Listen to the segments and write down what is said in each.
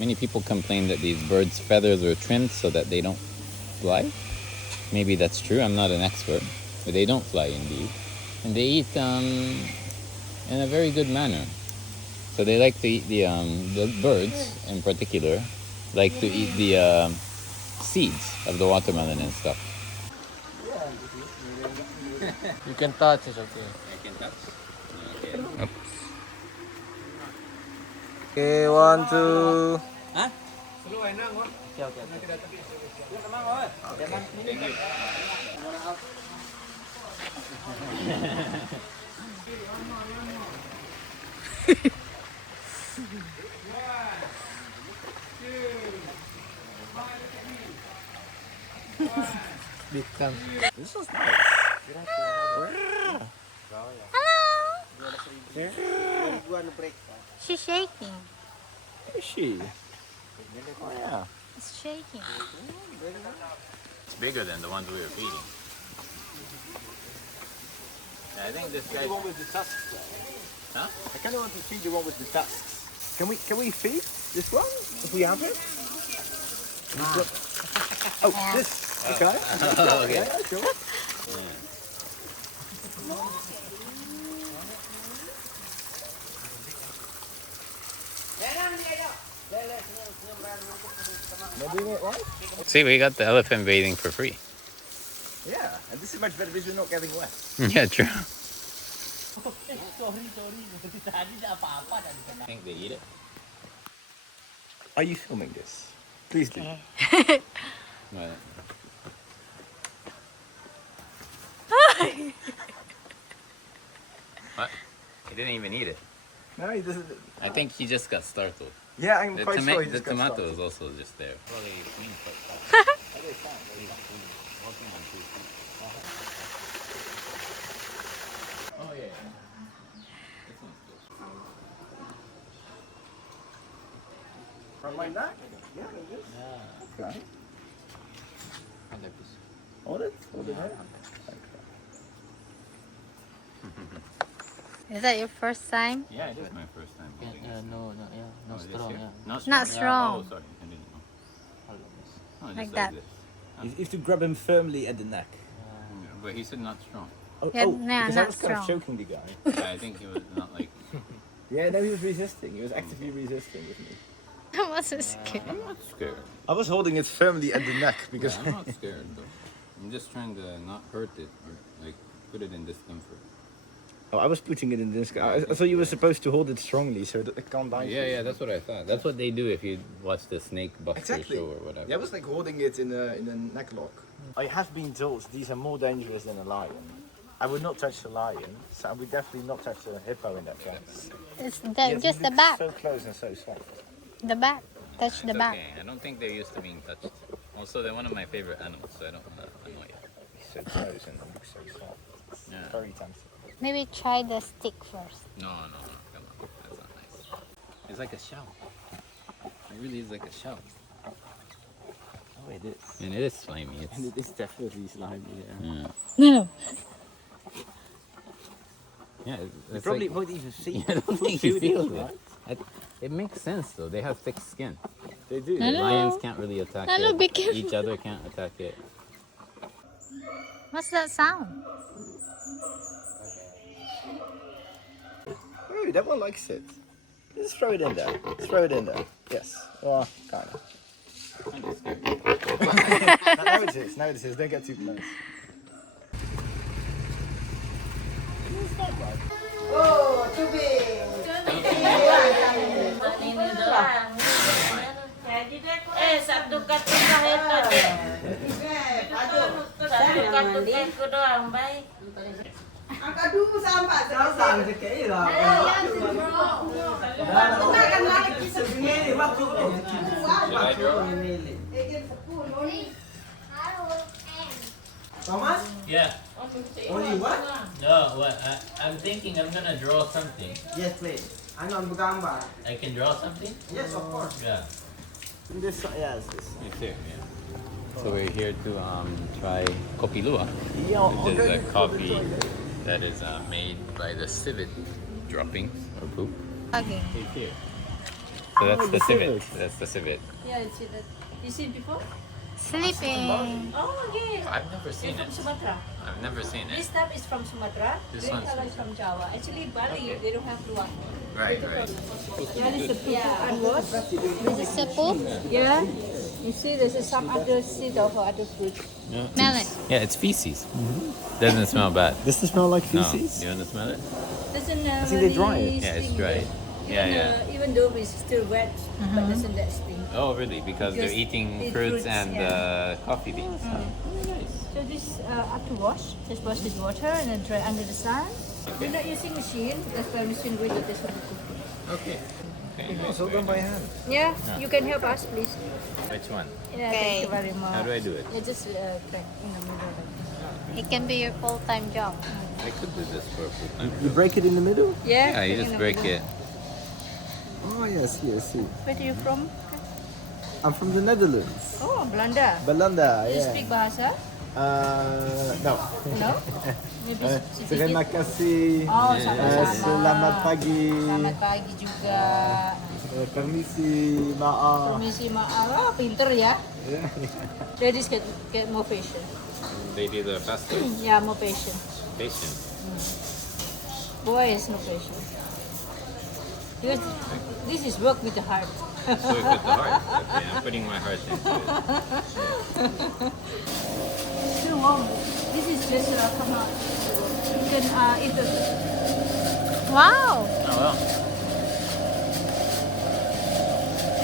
Many people complain that these birds' feathers are trimmed so that they don't fly. Maybe that's true. I'm not an expert, but they don't fly indeed, and they eat in a very good manner. So they like to eat the birds in particular like to eat the seeds of the watermelon and stuff. You can touch, it's okay. I can touch. Okay. Oops. Okay, 1, 2. Hả? Okay, okay. Thank you. Become. This was nice. She's shaking. Is she? Oh yeah. It's shaking. It's bigger than the ones we were feeding. Yeah, I think this guy. The one with the tusks. Huh? I kind of want to feed the one with the tusks. Can we feed this one if we have it? Oh, Yeah. this. Okay. Okay. Yeah, sure. Am I doing it right? See, we got the elephant bathing for free. Yeah, and this is much better because we're not getting wet. Yeah, true. I think they eat it. Are you filming this? Please do. Well, what? He didn't even eat it. No, he doesn't. I think he just got startled. Yeah, I'm The, quite sure he the just got tomato started. is also just there. Probably Oh yeah. This one's good. From my neck? Yeah, it is. Okay. Hold it? Hold it right? Is that your first time? Yeah, it is my first time holding it. No, no, yeah, no Oh, it is strong, here? yeah. Not Not strong? strong. Oh, sorry. I didn't know. Oh, just Like that. this. You have to grab him firmly at the neck. Yeah, but he said not strong. Oh, Yeah, oh yeah, because I not was kind of strong. choking the guy. Yeah, I think he was not like. Yeah, no, he was resisting. He was actively resisting with me. I wasn't scared. I'm not scared. I was holding it firmly at the neck Yeah, because I'm not scared though. I'm just trying to not hurt it or like put it in discomfort. oh, I was putting it in this guy. I thought you were supposed to hold it strongly so that it can't bite. Yeah, yeah, that's what I thought. That's what they do if you watch the Snake Buster Exactly. show or whatever. Yeah, I was like holding it in a neck lock. I have been told these are more dangerous than a lion. I would not touch the lion, so I would definitely not touch the hippo in that case. It's Yes, just he the looks back. So close and so soft. The back. Touch the It's back. okay. I don't think they're used to being touched. Also, they're one of my favorite animals, so I don't want to annoy you. He's so close and he looks so soft. It's Yeah. very tempting. Maybe try the stick first. No, no, no. Come on. That's not nice. It's like a shell. It really is like a shell. Oh, it is. And it is slimy. It's, And it is definitely slimy. Yeah. yeah. No. Yeah, You it's probably like, won't even see. I don't think he feels it. It makes sense though. They have thick skin. They do. Hello. Lions can't really attack Hello, it. be careful. Each other can't attack it. What's that sound? Oh, that one likes it. Just throw it in there. Throw it in there. Yes. Well, kind of. I'm just scared. Now it is. Now it is. Don't get too close. Satu kartu kahit ko deh. Satu kartu kahit ko doang, baik. Angkat dulu sampah. Should I draw? Thomas, Yeah. only what? No, what? I'm thinking I'm gonna draw something. Yes, please. Anon bergambar. I can draw something? Yes, of course. Yeah. This side, yeah, it's this. It's here, yeah. So we're here to try Kopi Luwak, Yeah, which is a coffee that is made by the civet droppings or poop. Okay. It's here. So that's the civet. That's the civet. Yeah, it's that. You seen before? Sleeping. Oh, okay. I've never seen From it. Sumatra. I've never seen This it. type is from Sumatra. This Green one's color is from Java. Actually, Bali, Okay. they don't have Luwak. Right, right. Yeah, this is the poo unwash. This is a poop. Yeah. You see, there's some other seed of other fruit. Smell it. Yeah, it's feces. Doesn't smell bad. Does it smell like No. feces? You want to smell it? Doesn't I think they dry it. Yeah, it's sting. dried. Yeah, yeah. Even though it's still wet, but doesn't that sting? Oh, really? Because they're Because eating eat fruits fruits, and yeah. coffee beans. So this up to wash. Just wash with water and then dry under the sun. Okay. We're not using machine. That's why machine will do this for the cooking. Okay. Okay. Also done by hand. Yeah, you can help us, please. Which one? Yeah, Okay. thank you very much. How do I do it? Yeah, just crack in the middle. It can be your full-time job. I could do this for a full time. You break it in the middle? Yeah. Yeah, you crack just in the break middle. it. Oh, yes, yes, see. Where are you from? I'm from the Netherlands. Oh, Belanda. Belanda, Do you yeah. speak Bahasa? No. No? Maybe Terima sedikit. kasih. Oh, sama-sama. Selamat pagi. Selamat pagi juga. Permisi, maaf. Permisi maaf. Oh, pinter ya. Yeah. Ladies get more patient. They do the faster. Yeah, more patient. Patient. Boys, no patient. Because this is work with the heart. So you put the heart. Okay, I'm putting my heart into it. Still warm. This is just come out. You can eat it. Wow. Oh well.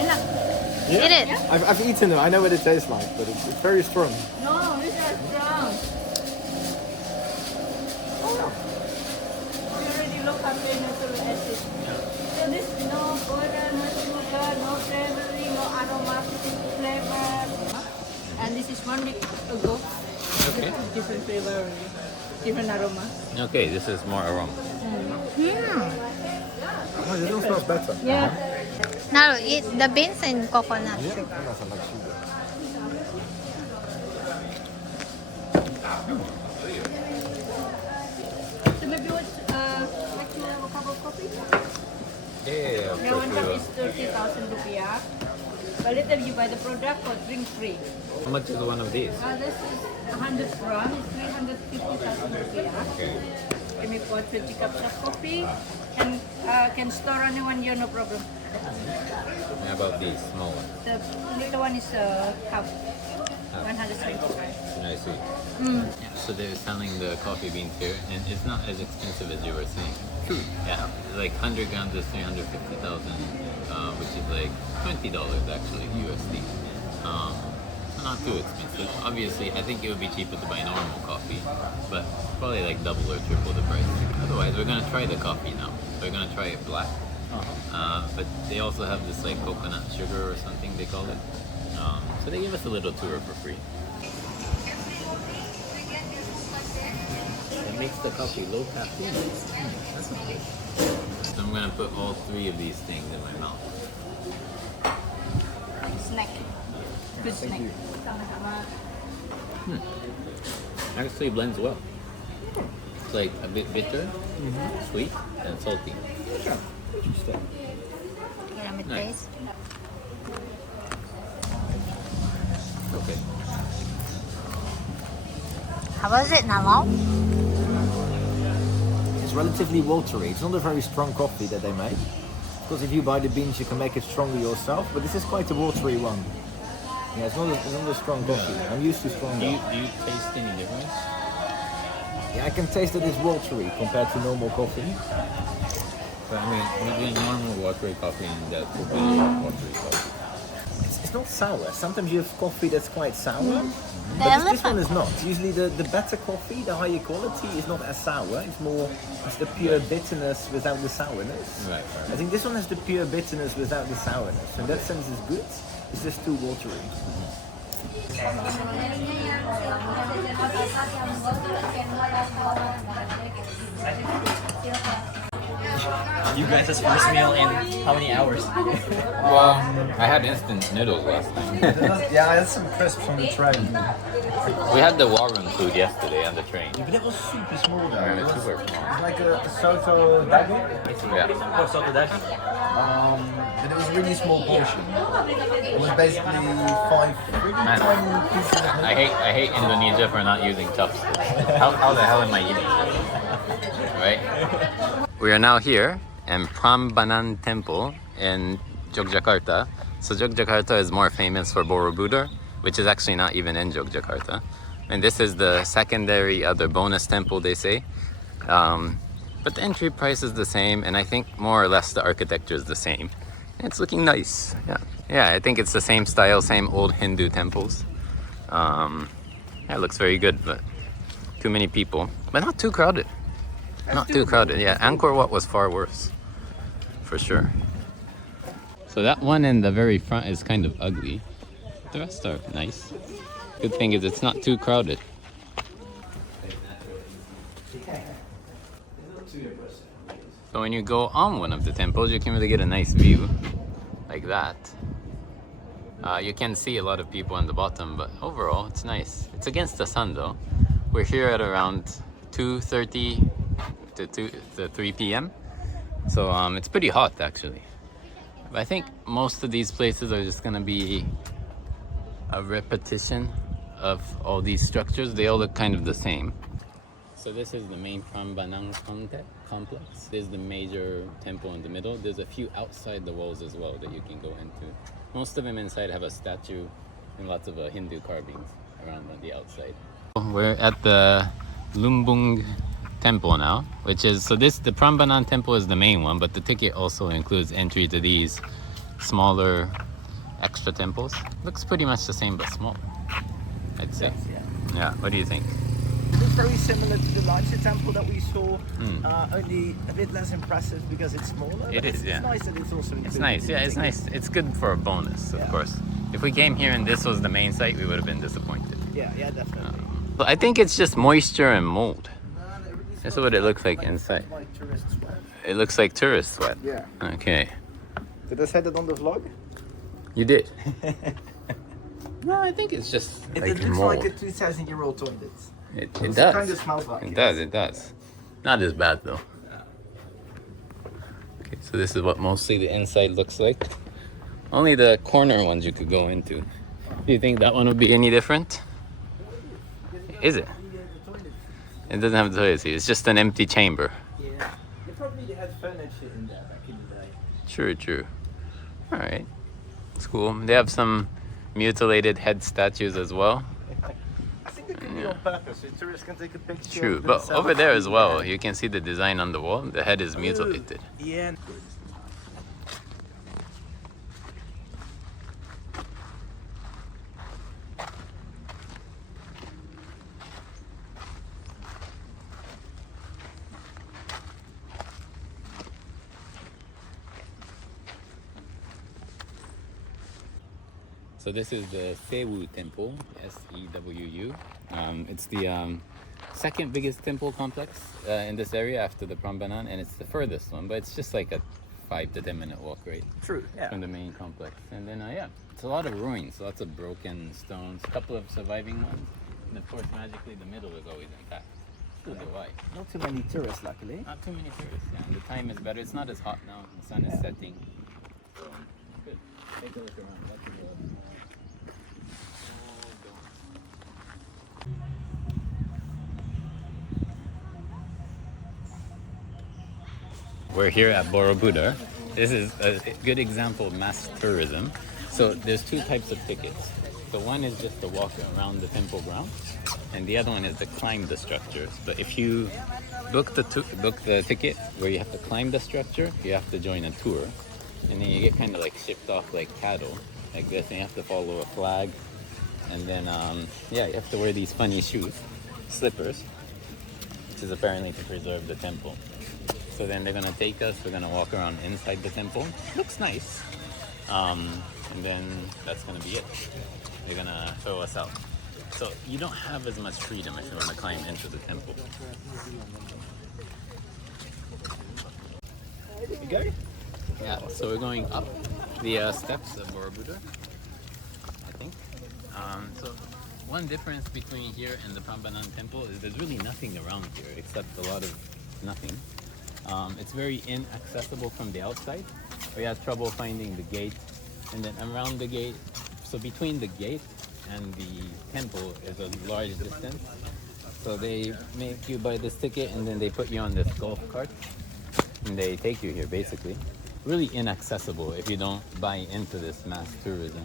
Enak. Eat it. I've eaten it. I know what it tastes like, but it's very strong. No, these are strong. Oh, you already look at the natural acid. So this no powder, no sugar, no flavoring, no aromatic flavor. And this is 1 week ago. Okay. Different flavor, different aroma. Okay, this is more aroma. Oh, this one smells better. Yeah. Now eat the beans and coconut sugar. So maybe what's like to have a cup of coffee? Yeah, The one cup is 30,000 rupiah. But later you buy the product for drink free. How much is one of these? This is 100 gram, it's 350,000 rupiah. Okay. Can make for 20 cups of coffee and can store only 1 year, no problem. How about these small ones? The little one is half, 175. I see. So they're selling the coffee beans here, and it's not as expensive as you were saying. True. Yeah, like 100 grams is 350,000, which is like $20 actually USD. Not too expensive. Obviously, I think it would be cheaper to buy normal coffee, but probably like double or triple the price. Otherwise, we're gonna try the coffee now. We're gonna try it black. But they also have this like coconut sugar or something they call it. So they give us a little tour for free. It makes the coffee low caffeine. That's not good. So I'm gonna put all 3 of these things in my mouth. Snack. Good snack. Sama-sama. Actually blends well. It's like a bit bitter, sweet, and salty. Interesting. Let me Nice. taste. Okay. How was it, Namo? It's relatively watery. It's not a very strong coffee that they make. Because if you buy the beans, you can make it stronger yourself. But this is quite a watery one. Yeah, it's not a strong coffee. I'm used to strong. Do you taste any difference? Yeah, I can taste that it's watery compared to normal coffee. But I mean, between normal watery coffee and that would be watery coffee. It's not sour. Sometimes you have coffee that's quite sour. The But this one elephant. is not. Usually the better coffee, the higher quality, is not as sour. It's the pure bitterness without the sourness. Right, I think this one has the pure bitterness without the sourness. In that sense, it's good. It's just too watery. You guys' first meal in how many hours? Well, I had instant noodles last time. Yeah, I had some crisps on the train. We had the war room food yesterday on the train. But it was super small though. It It was was super small. like a soto dago. Yeah. Oh, so to that. But it was a really small portion. It was basically 5 really Man. tiny pieces of meat. I hate Indonesia for not using chopsticks. How the hell am I eating? Right? We are now here in Prambanan Temple in Yogyakarta. So Yogyakarta is more famous for Borobudur, which is actually not even in Yogyakarta. And this is the secondary other bonus temple, they say. But the entry price is the same, and I think more or less the architecture is the same. And it's looking nice. Yeah, I think it's the same style, same old Hindu temples. Yeah, it looks very good, but too many people. But not too crowded. Not too crowded, yeah. Angkor Wat was far worse, for sure. So that one in the very front is kind of ugly. The rest are nice. Good thing is it's not too crowded. So when you go on one of the temples, you can really get a nice view, like that. You can see a lot of people on the bottom, but overall it's nice. It's against the sun though. We're here at around 2:30 to 3 p.m. So it's pretty hot actually. But I think most of these places are just gonna be a repetition of all these structures. They all look kind of the same. So this is the main Prambanan complex. This is the major temple in the middle. There's a few outside the walls as well that you can go into. Most of them inside have a statue and lots of Hindu carvings around on the outside. We're at the Lumbung temple now, which is, so the Prambanan temple is the main one, but the ticket also includes entry to these smaller extra temples. Looks pretty much the same but small, I'd say. Yeah, what do you think? It's very similar to the larger temple that we saw, only a bit less impressive because it's smaller. It is, yeah. It's nice that it's also It's nice, yeah, it's nice. It's good for a bonus, of course. If we came here and this was the main site, we would have been disappointed. Yeah, definitely. But I think it's just moisture and mold. That's what it looks like inside. Like tourist sweat. It looks like tourist sweat. Yeah. Okay. Did I say that on the vlog? You did. No, I think it's just It like looks mold. like a 2,000-year-old toilet. It It does. kind of smells like It does, it does. Not as bad though. Okay, so this is what mostly the inside looks like. Only the corner ones you could go into. Do you think that one would be any different? Is it? It doesn't have a toilet seat. It's just an empty chamber. Yeah. They probably had furniture in there back in the day. True. Alright. It's cool. They have some mutilated head statues as well. I think it could be on purpose, so tourists can take a picture. True, of but themselves. over there as well, you can see the design on the wall. The head is mutilated. Yeah. So this is the Sewu Temple, S-E-W-U. It's the second biggest temple complex in this area after the Prambanan, and it's the furthest one, but it's just like a 5 to 10 minute walk, right? True, yeah. From the main complex. And then, yeah, it's a lot of ruins, lots of broken stones, a couple of surviving ones, and of course, magically, the middle is always intact. Still the why. Not too many tourists, luckily. Not too many tourists, yeah. And the time is better. It's not as hot now. The sun is setting. So, good. Take a look around. Lots of We're here at Borobudur. This is a good example of mass tourism. So there's two types of tickets. So one is just to walk around the temple grounds, and the other one is to climb the structures. But if you book the ticket where you have to climb the structure, you have to join a tour, and then you get kind of like shipped off like cattle, like this, and you have to follow a flag, and then yeah, you have to wear these funny shoes, slippers, which is apparently to preserve the temple. So then they're gonna take us, we're gonna walk around inside the temple. Looks nice. And then that's gonna be it. They're gonna throw us out. So you don't have as much freedom if you wanna climb into the temple. There you go. Yeah, so we're going up the steps of Borobudur, I think. So one difference between here and the Prambanan temple is there's really nothing around here except a lot of nothing. It's very inaccessible from the outside. We had trouble finding the gate, and then around the gate. So between the gate and the temple is a large distance. So they make you buy this ticket, and then they put you on this golf cart, and they take you here basically. Really inaccessible if you don't buy into this mass tourism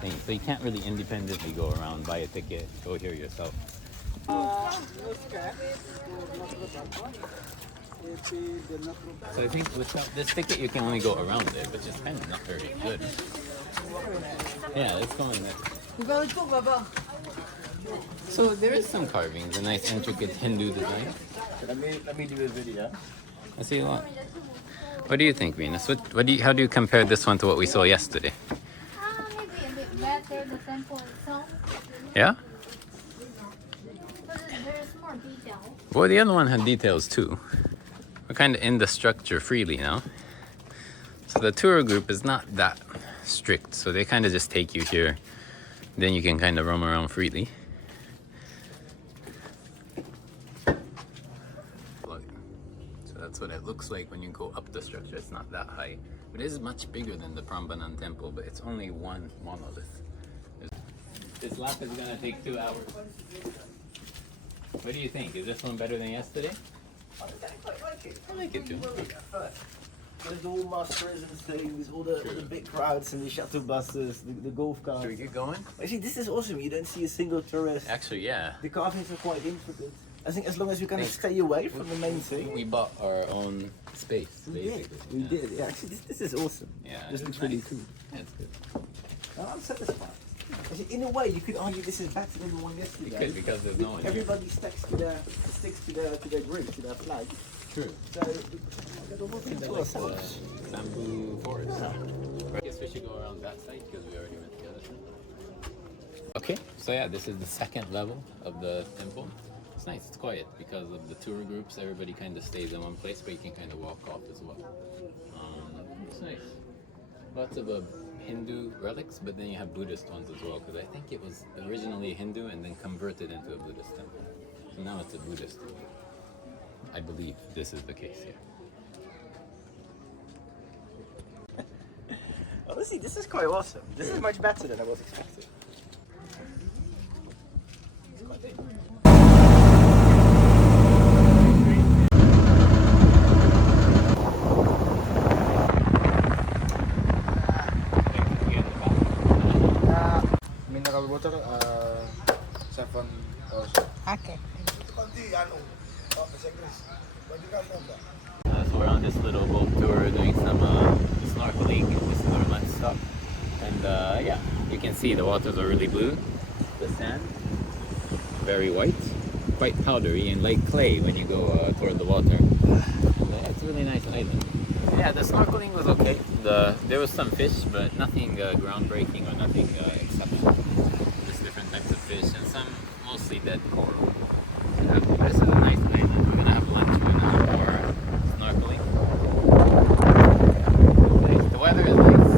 thing. So you can't really independently go around, buy a ticket, go here yourself. So I think without this ticket you can only go around it, which is kind of not very good. Yeah, let's go in there. So there is some carvings, a nice intricate Hindu design. Let me do a video. I see a lot. What do you think, Venus? How do you compare this one to what we saw yesterday? Maybe a bit better, the temple itself. Yeah? But there's more detail. Well, the other one had details too. We're kind of in the structure freely now. So the tour group is not that strict. So they kind of just take you here. Then you can kind of roam around freely. So that's what it looks like when you go up the structure. It's not that high. But it is much bigger than the Prambanan temple, but it's only one monolith. This lap is going to take 2 hours. What do you think? Is this one better than yesterday? I quite like it. I like it too. There's all mass tourism things, all the big crowds and the shuttle buses, the golf carts. Should we get going? Actually, this is awesome. You don't see a single tourist. Actually, yeah. The carvings are quite intricate. I think as long as you kind of stay away from the main thing. We bought our own space, basically. We did. Yeah, actually, this is awesome. Yeah, This it's looks really nice. cool. That's good. I'm satisfied. Actually, in a way, you could argue this is better than the one yesterday. It could, because there's no one here. Everybody sticks to their group, to their flag. True. So we got the whole thing to ourselves. Bamboo forest. I guess we should go around that side because we already went to the other side. Okay, so yeah, this is the second level of the temple. It's nice, it's quiet because of the tour groups. Everybody kind of stays in one place, but you can kind of walk off as well. It's nice. Lots of Hindu relics, but then you have Buddhist ones as well, because I think it was originally Hindu and then converted into a Buddhist temple. So now it's a Buddhist temple. I believe this is the case here. Honestly, this is quite awesome. This is much better than I was expecting. Mineral water, 7 Okay. So we're on this little boat tour doing some snorkeling. This is our lunch stop. And yeah, you can see the waters are really blue. The sand, very white, quite powdery and like clay when you go toward the water. And, it's a really nice island. Yeah, the snorkeling was okay. There was some fish, but nothing groundbreaking or nothing exceptional. Just different types of fish and some mostly dead coral. This is a nice island. We're gonna have lunch with more snorkeling. Nice. The weather is nice.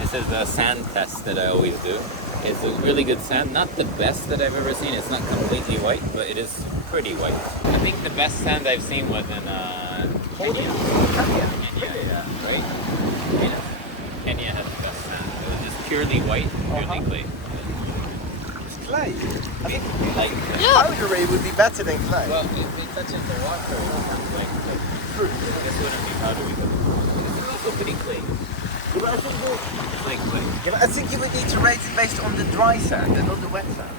This is the sand test that I always do. It's a really good sand, not the best that I've ever seen. It's not completely white, but it is pretty white. I think the best sand I've seen was in Kenya. Yeah, right? Kenya has the best sand. It was just purely white, purely clay. Clay. I think Like, powdery would be better than clay. well, if it touches the water, it becomes like clay. This wouldn't be powdery, but it's also pretty clay. Yeah, but I think It's like clay. I think you would need to rate it based on the dry sand and not the wet sand.